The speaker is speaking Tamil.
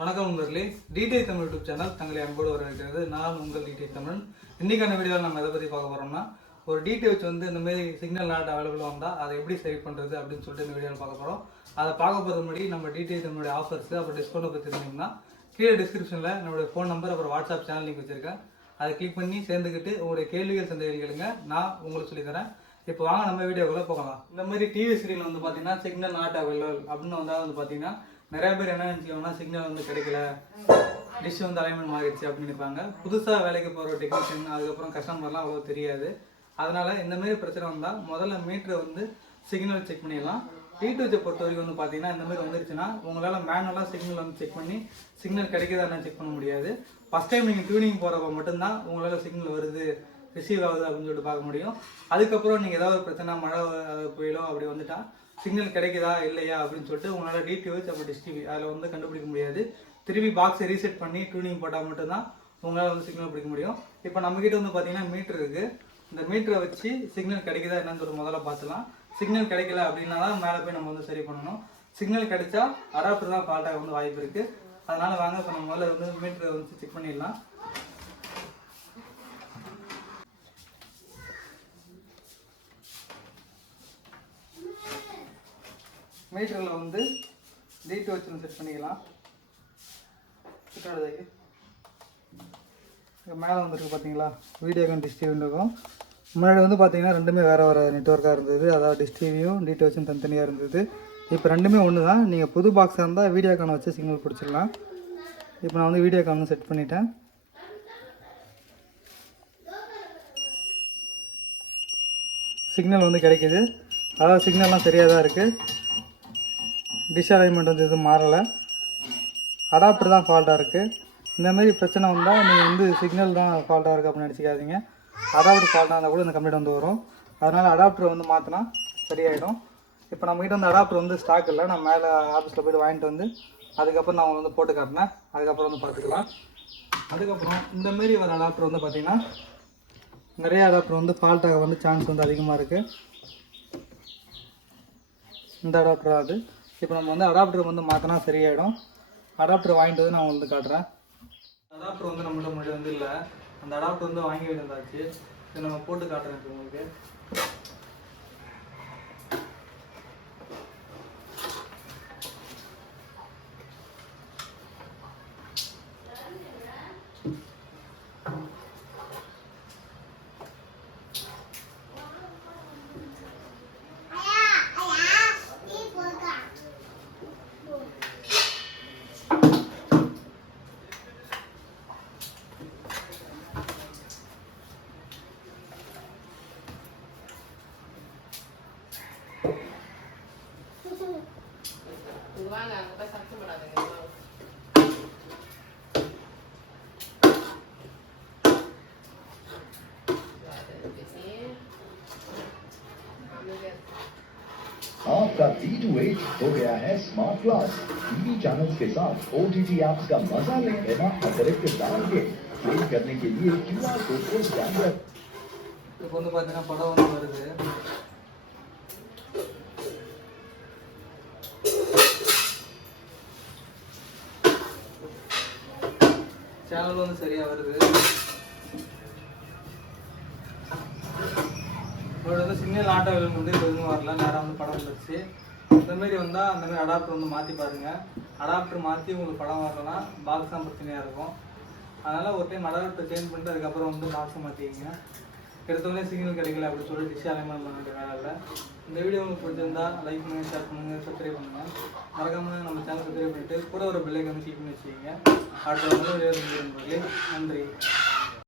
வணக்கம் நண்பர்களே. டிடிஐ தமிழ் யூடியூப் சேனல் தங்களை அன்போடு வரவேற்கிறது. நான் உங்கள் டிடிஐ தமிழ். இன்னைக்கான வீடியோவில் நம்ம எதை பற்றி பார்க்க போகிறோம்னா ஒரு டிடிஹெச் வந்து இந்த மாதிரி சிக்னல் நாட் அவைலபிள் வந்தால் அதை எப்படி சரி பண்ணுறது அப்படின்னு சொல்லிட்டு இந்த வீடியோவில் பார்க்க போகிறோம் அதை பார்க்க போகிறது முன்னாடி நம்ம டிடிஐ நம்மளுடைய ஆஃபர்ஸ் அப்புறம் டிஸ்கவுண்ட்டை பற்றி தெரிஞ்சிங்கன்னா கீழே டிஸ்கிரிப்ஷனில் நம்மளுடைய ஃபோன் நம்பர் அப்புறம் வாட்ஸ்அப் சேனல் லிங்க் வச்சுருக்கேன். அதை கிளிக் பண்ணி சேர்ந்துக்கிட்டு உங்களுடைய கேள்விகள் சந்தேகங்கள் கேளுங்க. நான் உங்களுக்கு சொல்லித் தரேன். இப்போ வாங்க நம்ம வீடியோக்குள்ளே போகலாம். இந்த மாதிரி டிவி ஸ்க்ரீன் வந்து பார்த்தீங்கன்னா சிக்னல் நாட் அவைலபிள் அப்படின்னு வந்தால் வந்து பார்த்தீங்கன்னா நிறைய பேர் என்ன நினச்சிக்கோங்கன்னா சிக்னல் வந்து கிடைக்கல. டிஷ் வந்து அலைன்மெண்ட் மாறிடுச்சு அப்படின்னு நினைப்பாங்க. புதுசாக வேலைக்கு போகிற டெக்னீஷியன் அதுக்கப்புறம் கஸ்டமர்லாம் அவ்வளோ தெரியாது. அதனால் இந்தமாரி பிரச்சனை வந்தால் முதல்ல மீட்ரு வந்து சிக்னல் செக் பண்ணிடலாம். டிடிஹெச்சை பொறுத்த வரைக்கும் வந்து பார்த்தீங்கன்னா இந்த மாதிரி வந்துருச்சுன்னா உங்களால் மேனுவலாக சிக்னல் வந்து செக் பண்ணி சிக்னல் கிடைக்குதான்னு செக் பண்ண முடியாது. ஃபஸ்ட் டைம் நீங்கள் டியூனிங் போகிறப்ப மட்டும்தான் உங்களால் சிக்னல் வருது ரிசீவ் ஆகுது அப்படின்னு சொல்லிட்டு பார்க்க முடியும். அதுக்கப்புறம் நீங்கள் ஏதாவது ஒரு பிரச்சனை மழை புயலோ அப்படி வந்துட்டால் சிக்னல் கிடைக்குதா இல்லையா அப்படின்னு சொல்லிட்டு உங்களால் டிடிஹெச் அப்போ டிஸ்டிவி அதில் வந்து கண்டுபிடிக்க முடியாது. திருப்பி பாக்ஸை ரீசெட் பண்ணி டியூனிங் போட்டால் மட்டும்தான் உங்களால் வந்து சிக்னல் பிடிக்க முடியும். இப்போ நம்மக்கிட்ட வந்து பார்த்தீங்கன்னா மீட்ரு இருக்குது இந்த மீட்டரை வச்சு சிக்னல் கிடைக்குதா என்னன்னு சொல்லி முதல்ல பார்த்துலாம். சிக்னல் கிடைக்கல அப்படின்னா தான் மேலே போய் நம்ம வந்து சரி பண்ணணும். சிக்னல் கிடைச்சா அடாப்டர் தான் ஃபால்ட்டாக வந்து வாய்ப்பு இருக்குது அதனால் வாங்க இப்போ நம்ம முதல்ல வந்து மீட்டரை வந்து செக் பண்ணிடலாம். மீட்டரில் வந்து டீட்டு வச்சு செட் பண்ணிக்கலாம். கிட்டோட இங்கே மேலே வந்துருக்கு பார்த்தீங்களா வீடியோகான் டிஷ் இருக்கும் முன்னாடி வந்து பார்த்தீங்கன்னா ரெண்டுமே வேறு வேறு நெட்ஒர்க்காக இருந்தது. அதாவது டிஷ் டிவியும் டிடி வச்சும் தனித்தனியாக இருந்தது. இப்போ ரெண்டுமே ஒன்று தான் நீங்கள் புது பாக்ஸாக இருந்தால் வீடியோக்கான வச்சு சிக்னல் பிடிச்சிடலாம். இப்போ நான் வந்து வீடியோக்கான செட் பண்ணிட்டேன். சிக்னல் வந்து கிடைக்குது. அதாவது சிக்னல்லாம் சரியாக தான் இருக்குது டிஷ் அலைன்மெண்ட் வந்து எதுவும் மாறலை. அடாப்டர் தான் ஃபால்ட்டாக இருக்குது இந்தமாரி பிரச்சனை வந்தால் நீங்கள் வந்து சிக்னல் தான் ஃபால்ட்டாக இருக்குது அப்படின்னு நினச்சிக்காதீங்க. அடாப்டர் ஃபால்ட்டாக இருந்தால் கூட இந்த கம்ப்ளைண்ட் வந்து வரும். அதனால் அடாப்டர் வந்து மாற்றினா சரியாயிடும். இப்போ நம்மகிட்ட வந்து அடாப்டர் வந்து ஸ்டாக் இல்லை. நான் மேலே ஆஃபீஸில் போய்ட்டு வாங்கிட்டு வந்து அதுக்கப்புறம் நான் வந்து போட்டு காட்டினேன் அதுக்கப்புறம் வந்து பார்த்துக்கலாம். அதுக்கப்புறம் இந்தமாரி வர அடாப்டர் வந்து பார்த்திங்கன்னா நிறைய அடாப்டர் வந்து ஃபால்ட்டாக வந்து சான்ஸ் வந்து அதிகமாக இருக்குது இந்த அடாப்டர் அது. இப்போ நம்ம வந்து அடாப்டர் வந்து மாற்றினா சரியாயிடும். அடாப்டர் வாங்கிட்டு வந்து நான் உங்களுக்கு காட்டுறேன். அடாப்டர் வந்து நம்மள்ட்ட முன்னாடி வந்து இல்லை. அந்த அடாப்டர் வந்து வாங்கி வேண்டியதாச்சு இதை நம்ம போட்டு காட்டுறேன் இப்போ உங்களுக்கு. आपका D2H हो गया है स्मार्ट क्लास टीवी चैनल्स के साथ OTT ऐप्स का मजा लें बिना अतिरिक्त दाम के क्लेम करने के लिए क्यूआर कोड को स्कैन करें இப்போ வந்து பார்த்தீங்கன்னா படம் வந்து வருது சேனல் வந்து சரியா வருது இதோட வந்து சிக்னல் ஆட்டோ வந்து இது எதுவும் வரல நேரம் வந்து படம் வந்துருச்சு. இந்த மாதிரி வந்தால் அந்த மாதிரி அடாப்டர் வந்து மாற்றி பாருங்க. அடாப்டர் மாற்றி உங்களுக்கு படம் வரலன்னா பாக்ஸ் தான் பிரச்சனையாக இருக்கும். அதனால் ஒரு டைம் அடாப்டர் சேஞ்ச் பண்ணிட்டு அதுக்கப்புறம் வந்து பாக்ஸை மாற்றிக்கிங்க எடுத்தோடனே சிக்னல் கிடைக்கல அப்படின்னு சொல்லி டிஷ் அலைன்மெண்ட் பண்ண வேண்டிய வேலை இல்லை. இந்த வீடியோ உங்களுக்கு பிடிச்சிருந்தா லைக் பண்ணுங்க ஷேர் பண்ணுங்க சப்ஸ்கிரைப் பண்ணுங்க. மறக்காம நம்ம சேனல் சப்ஸ்கிரைப் பண்ணிட்டு கூட ஒரு பெல்லைக்கு வந்து கிளிக் பண்ணி வச்சுக்கோங்க. அடுத்த வந்து நன்றி.